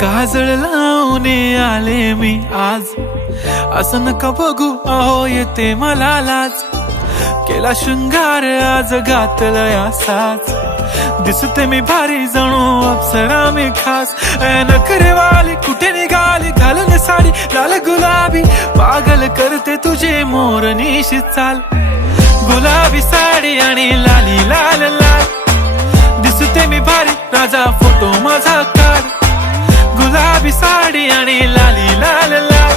काजळ लावून आले मी आज, असं नका बघू अहो येते मला लाज. केला शृंगार आज घातलं असाच, दिसते मी भारी जणू अप्सरा मी खास. नखरेवाली कुठे निघाली घालून साडी लाल गुलाबी, पागल करते तुझे मोरनीशी चाल. गुलाबी साडी आणि लाली लाल लाल, दिसते मी भारी राजा फोटो माझा काढ. गुलाबी साडी आणि लाली लाल लाल,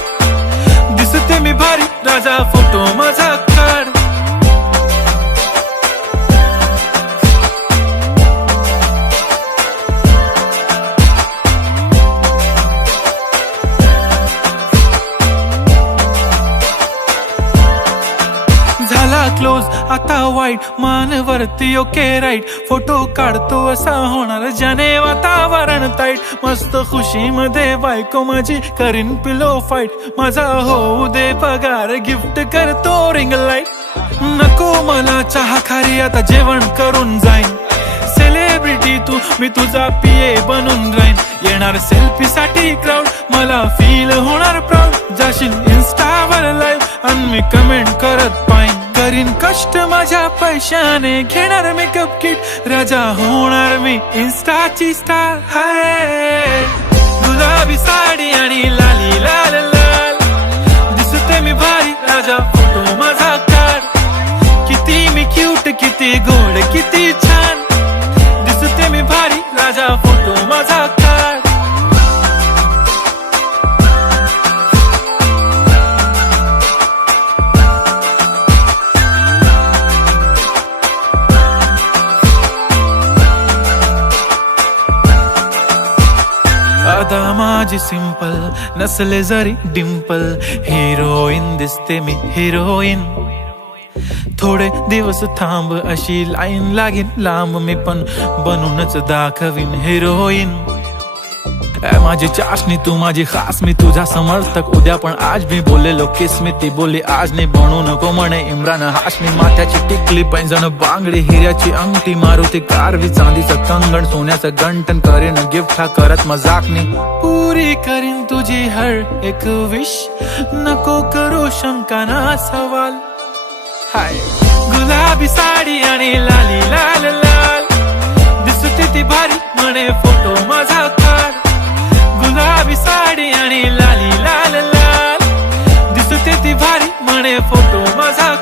दिसते मी भारी राजा फोटो माझा काढ. झाला क्लोज आता वाईट, मान वरती ओके राईट. फोटो काढतो असा होणार ज्याने वातावरण ताईट. मस्त खुशी मध्ये बायको माझी करीन पिलो फाईट. माझा होऊ दे पगार गिफ्ट करतो रिंग लाईट. नको मला चहा खारी आता जेवण करून जाईन. सेलिब्रिटी तू मी तुझा पिये बनून राहीन. येणार सेल्फी साठी क्राऊड मला फील होणार प्राऊड. जाशील इन्स्टावर लाईव्ह आणि मी कमेंट करत पाईन. करीन कष्ट माझ्या पैशाने घेणार मेकअप किट. राजा होणार मी इन्स्टाची स्टार. हाय गुलाबी साडी आणि लाली लाल लाल, दिसते मी भारी राजा फोटो माझा काढ. किती मी क्यूट किती गोड किती छान, दिसते मी भारी राजा फोटो माझा काढ. अदा माझी सिंपल नसले जरी डिंपल, हिरोईन दिसते मी हिरोईन. थोडे दिवस थांब अशी लाईन लागेल लांब, मी पण बनूनच दाखवीन हिरोईन. माझी चाशनी तू माझी खास, मी तुझा समर्थक उद्या पण आज. मी बोलेलो किस मी ती बोली आज नाही. बनू नको म्हणे इम्रान हाशमी. माथ्याची टिकली पैंजण बांगडी हिऱ्याची अंगठी, मारुती कारवी चांदीचं कंगण सोन्याचं गंटन. करीन गिफ्ट हा करत मजाकनी, पुरी करीन तुझी हर एक विश. नको करू शंका ना सवाल. हाय गुलाबी साडी आणि लाली लाल लाल, दिसते ती भारी म्हणे फोटो माझा काढ. गुलाबी साडी आणि लाली लाल लाल, दिसते ती भारी म्हणे फोटो माझा